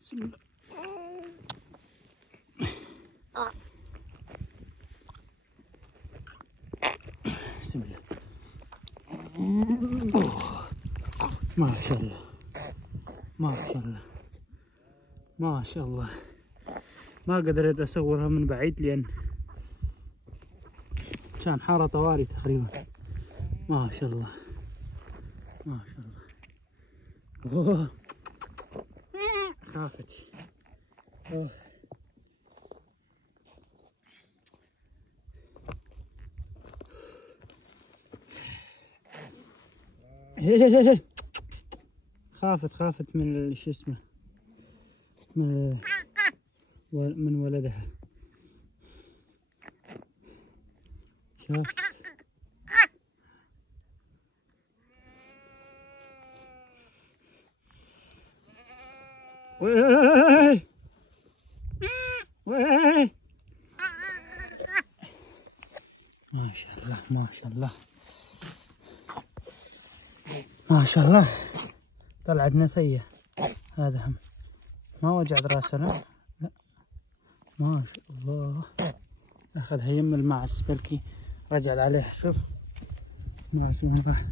بسم الله. بسم الله. ما شاء الله ما شاء الله ما شاء الله. ما قدرت اصورها من بعيد لان كان حارة طوالي تقريبا. ما شاء الله ما شاء الله. اوه خافت. اوه خافت من شو اسمه، من ولدها. شاف وي وي. ما شاء الله ما شاء الله ما شاء الله. طلعت نثية. هذا هم ما وجعت راسه. لا لا ما شاء الله. اخذها يم المعس بلكي رجع عليه. شوف ما اسمه.